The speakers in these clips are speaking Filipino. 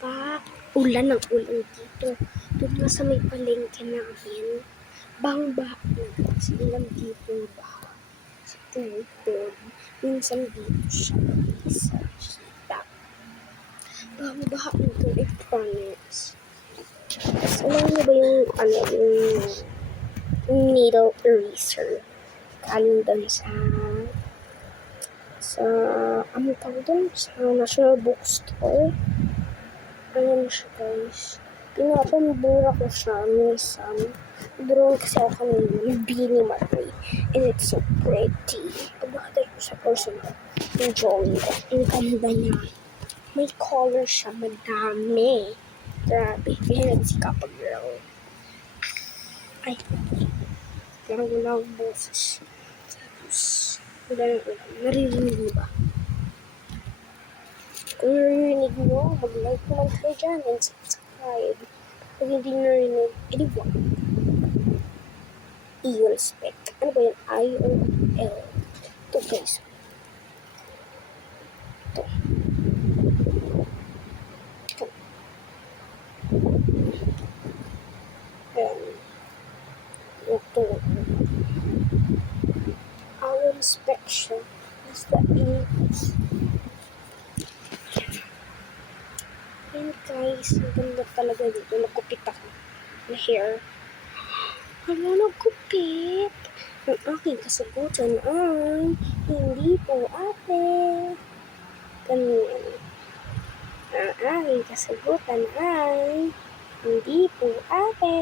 pa. Ulan ng ulan dito. Doon nga sa may palengke namin. Bang-baha na kasi ilang tipong baha. Sa tuhod. Minsan dito siya sa kita. Bang-baha nito, I promise. Tapos alam niyo ba yung needle eraser? Galing doon sa ano tawag doon? Sa National Bookstore. Ayan siya, guys. Pinapambura ko siya minsan. Drone kasi ako kanina yung Beanie Marie. And it's so pretty. Pag nakatay ko sa personal, yung drawing ko. Ang ganda niya. May color siya. Madami. Grabe. Kaya nagsika pag girl. Ay. Pero wala akong boses. Tapos, wala nang ulam. Naririnig mo ba? Kung narinig nyo, mag-like naman kayo dyan and subscribe. Kung hindi narinig, edi wag. Eagle spec. Ano ba yun? I-O-L. Ito guys. Ito. Ito. Ayan. Ito. Owl inspection. That's the English. Ayan guys, ang ganda talaga dito. Nagkupit ako na hair. Hala, nagkupit. Ang aking kasagutan ay, hindi po ate. Ganyan. Ang aking kasagutan ay, hindi po ate.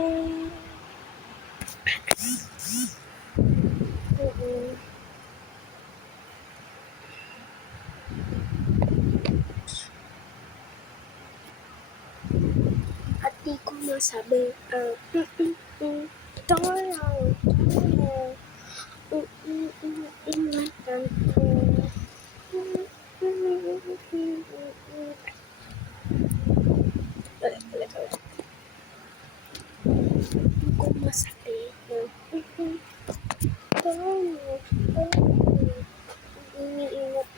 At di ko masabi darling, ingatan ko. Ulit. Di ko masabi darling, iniingat